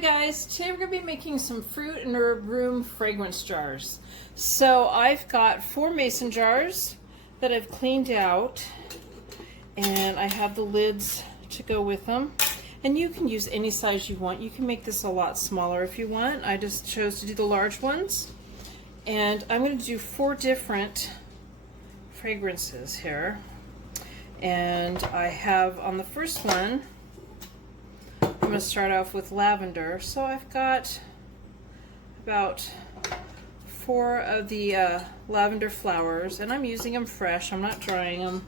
guys, today we're going to be making some fruit and herb room fragrance jars. So I've got 4 mason jars that I've cleaned out, and I have the lids to go with them. And you can use any size you want. You can make this a lot smaller if you want. I just chose to do the large ones. And I'm going to do 4 different fragrances here. And I have on the first one, I'm going to start off with lavender. So I've got about 4 of the lavender flowers, and I'm using them fresh. I'm not drying them.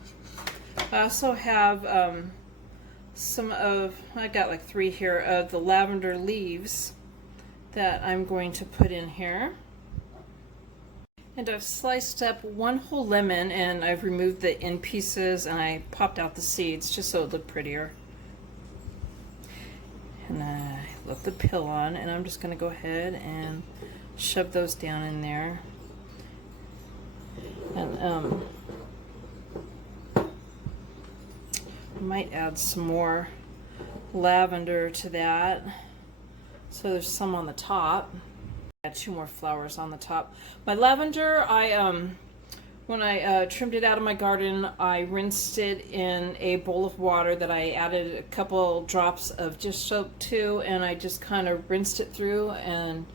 I also have I got like 3 here of the lavender leaves that I'm going to put in here. And I've sliced up 1 whole lemon, and I've removed the end pieces, and I popped out the seeds just so it looked prettier. And I left the pill on, and I'm just going to go ahead and shove those down in there. And I might add some more lavender to that. So there's some on the top. Add 2 more flowers on the top. My lavender, when I trimmed it out of my garden, I rinsed it in a bowl of water that I added a couple drops of dish soap to, and I just kind of rinsed it through and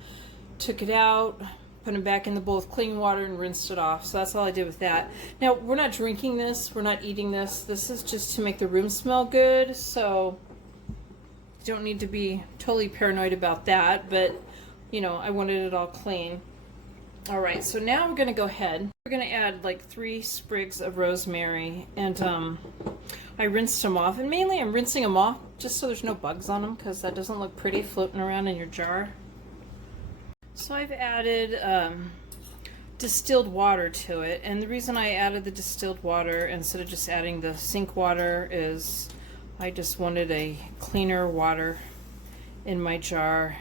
took it out, put it back in the bowl with clean water, and rinsed it off. So that's all I did with that. Now, we're not drinking this, we're not eating this. This is just to make the room smell good, so you don't need to be totally paranoid about that, but you know, I wanted it all clean. All right, so now we're going to go ahead. We're going to add like 3 sprigs of rosemary, and I rinsed them off. And mainly I'm rinsing them off just so there's no bugs on them, because that doesn't look pretty floating around in your jar. So I've added distilled water to it, and the reason I added the distilled water instead of just adding the sink water is I just wanted a cleaner water in my jar.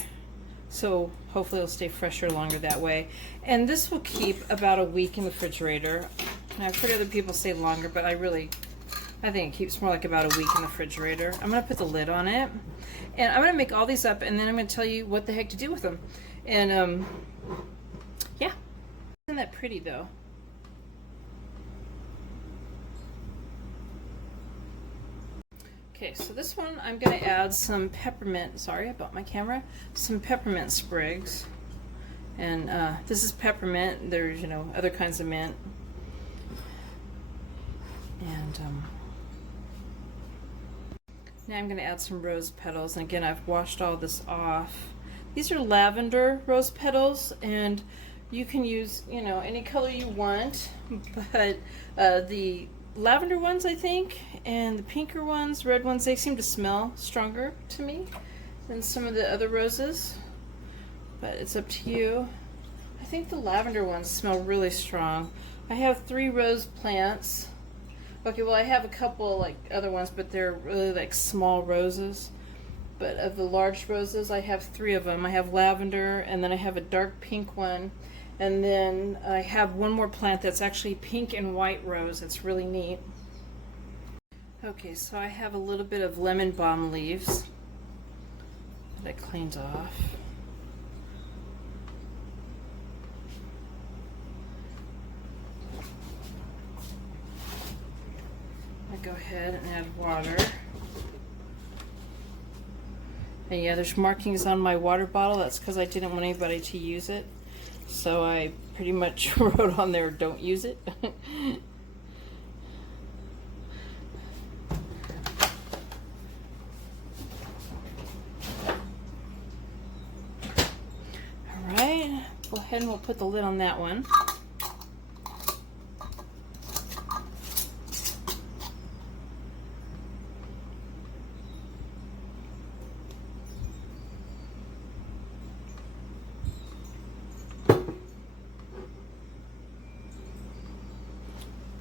So hopefully it'll stay fresher longer that way. And this will keep about a week in the refrigerator. And I've heard other people say longer, but I think it keeps more like about a week in the refrigerator. I'm going to put the lid on it. And I'm going to make all these up, and then I'm going to tell you what the heck to do with them. And yeah. Isn't that pretty though? Okay, so this one I'm going to add some peppermint, sorry about my camera, some peppermint sprigs. And this is peppermint, there's, you know, other kinds of mint. And now I'm going to add some rose petals, and again I've washed all this off. These are lavender rose petals, and you can use, you know, any color you want, but the lavender ones, I think, and the pinker ones, red ones, they seem to smell stronger to me than some of the other roses, but it's up to you. I think the lavender ones smell really strong. I have 3 rose plants. Okay, well I have a couple like other ones, but they're really like small roses. But of the large roses, I have 3 of them. I have lavender, and then I have a dark pink one. And then I have 1 more plant that's actually pink and white rose. It's really neat. Okay, so I have a little bit of lemon balm leaves that I cleaned off. I go ahead and add water. And yeah, there's markings on my water bottle. That's because I didn't want anybody to use it. So I pretty much wrote on there, don't use it. Alright, go ahead and we'll put the lid on that one.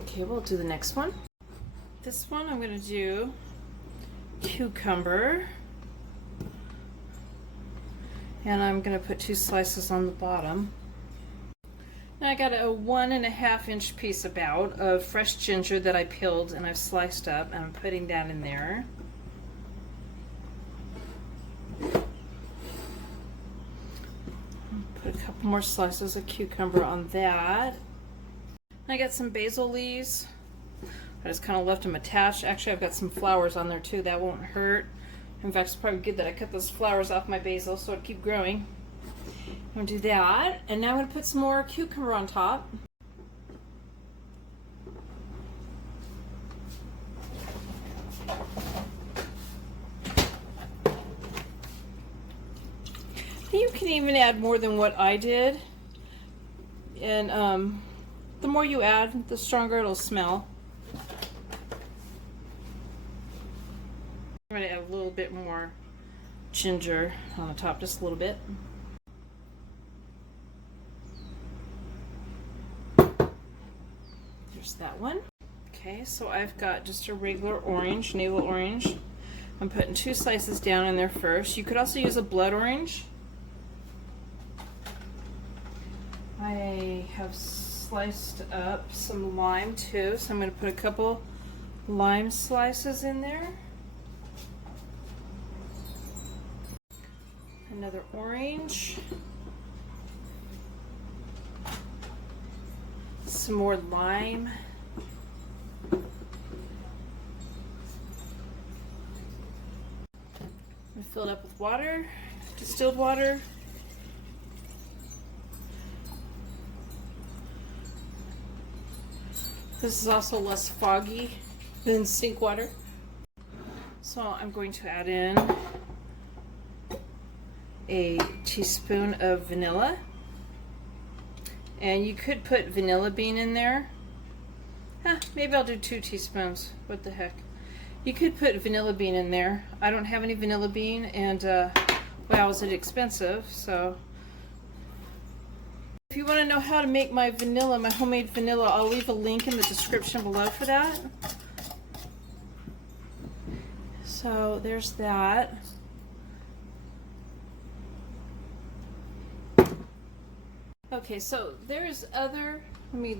Okay, we'll do the next one. This one I'm going to do cucumber, and I'm going to put 2 slices on the bottom. And I got a 1.5 inch piece about of fresh ginger that I peeled and I've sliced up, and I'm putting that in there. more slices of cucumber on that. I got some basil leaves. I just kind of left them attached. Actually, I've got some flowers on there too. That won't hurt. In fact, it's probably good that I cut those flowers off my basil so it'll keep growing. I'm going to do that. And now I'm going to put some more cucumber on top. You can even add more than what I did. And the more you add, the stronger it'll smell. I'm going to add a little bit more ginger on the top, just a little bit. There's that one. Okay, so I've got just a regular orange, navel orange. I'm putting 2 slices down in there first. You could also use a blood orange. I have sliced up some lime too, so I'm going to put a couple lime slices in there. Another orange. Some more lime. And fill it up with water, distilled water. This is also less foggy than sink water. So I'm going to add in a teaspoon of vanilla. And you could put vanilla bean in there. Maybe I'll do 2 teaspoons. What the heck. You could put vanilla bean in there. I don't have any vanilla bean, and wow, is it expensive, so. If you want to know how to make my vanilla, my homemade vanilla, I'll leave a link in the description below for that. So there's that. Okay, so there's other, let me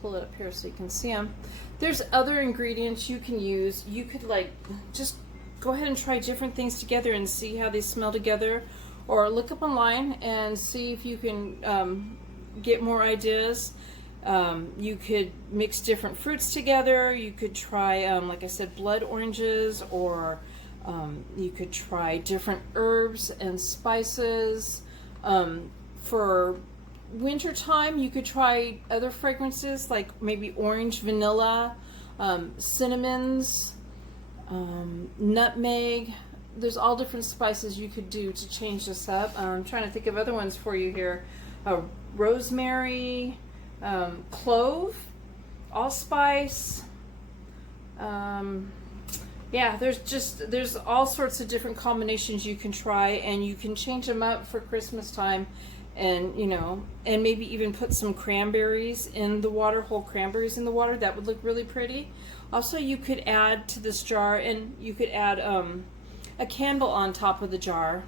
pull it up here so you can see them. There's other ingredients you can use. You could like just go ahead and try different things together and see how they smell together, or look up online and see if you can get more ideas. You could mix different fruits together. You could try, like I said, blood oranges, or you could try different herbs and spices. For winter time, you could try other fragrances like maybe orange, vanilla, cinnamons, nutmeg. There's all different spices you could do to change this up. I'm trying to think of other ones for you here. Rosemary, clove, allspice. Yeah, there's all sorts of different combinations you can try, and you can change them up for Christmas time. And and maybe even put some cranberries in the water, whole cranberries in the water. That would look really pretty. Also, you could add to this jar, and you could add a candle on top of the jar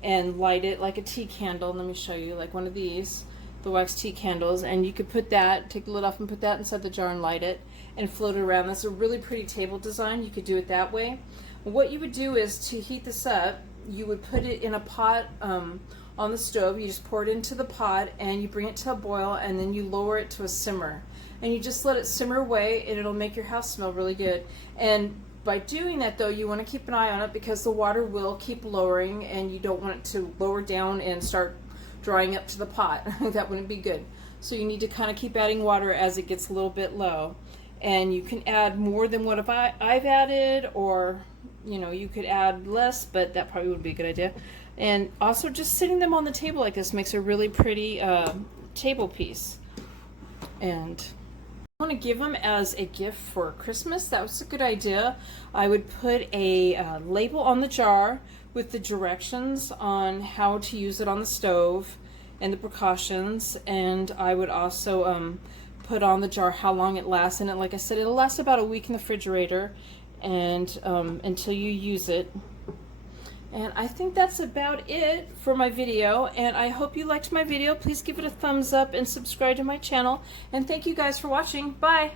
and light it like a tea candle. Let me show you, like one of these, the wax tea candles, and you could put that, take the lid off and put that inside the jar and light it and float it around. That's a really pretty table design. You could do it that way. What you would do is, to heat this up, you would put it in a pot on the stove. You just pour it into the pot and you bring it to a boil, and then you lower it to a simmer, and you just let it simmer away, and it'll make your house smell really good. And by doing that though, you want to keep an eye on it, because the water will keep lowering, and you don't want it to lower down and start drying up to the pot. That wouldn't be good. So you need to kind of keep adding water as it gets a little bit low. And you can add more than what I've added, or you could add less, but that probably would be a good idea. And also, just sitting them on the table like this makes a really pretty table piece. And I want to give them as a gift for Christmas. That was a good idea. I would put a label on the jar with the directions on how to use it on the stove and the precautions. And I would also put on the jar how long it lasts. And like I said, it'll last about a week in the refrigerator, and until you use it. And I think that's about it for my video, and I hope you liked my video. Please give it a thumbs up and subscribe to my channel, and thank you guys for watching. Bye!